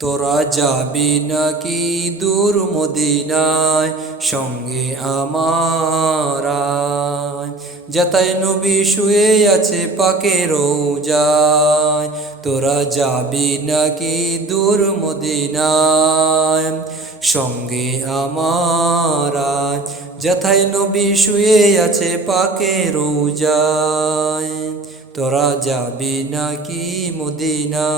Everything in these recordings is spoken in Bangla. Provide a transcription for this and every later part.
তোরা যাবি নাকি দূর মদিনায় সঙ্গে আমার আয়। যেথায় নবী শুয়ে আছে পাকের রওজায়, তোরা যাবি নাকি দূর মদিনায় সঙ্গে আমার আয়। যেথায় নবী শুয়ে আছে পাকের রওজায়, তোরা যাবি নাকি মদিনা।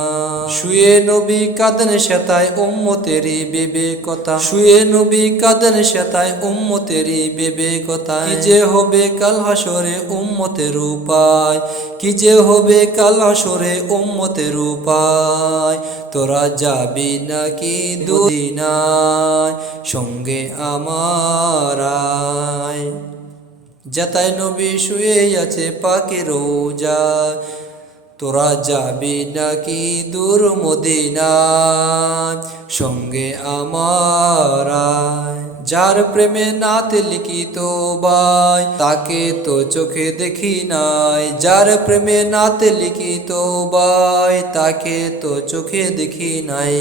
শুয়ে নবী কাঁদেন সেথায় উম্মতেরই বিবেকতা, শুয়ে নবী কাঁদেন সেথায় উম্মতেরই বিবেকতা। কি যে হবে কাল হাসরে উম্মতের উপায়, কি যে হবে কাল হাসরে উম্মতের উপায়। তোরা যাবি নাকি মদিনায় সঙ্গে আমার আয়। যেথায় নবী শুয়ে আছে পাকের রওজায়, তোরা যাবি নাকি দূর মদিনায় সঙ্গে আমার আয়। যার প্রেমে নাত লিখিত বাই তাকে তো চোখে দেখি নাই, যার প্রেমে নাত লিখিত বাই তাকে তো চোখে দেখি নাই।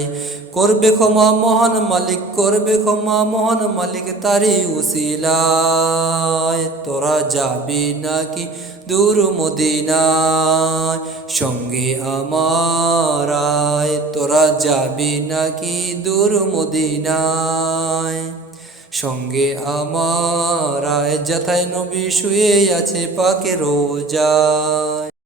করবে ক্ষমা মহান মালিক, করবে ক্ষমা মহান মালিক তারি উসিলায়। তোরা যাবি নাকি দূর মদিনায় সঙ্গে আমার আয়। তোরা যাবি নাকি দূর মদিনায় সঙ্গে আমার আয়। যেথায় নবী শুয়ে আছে পাকের রওজায়।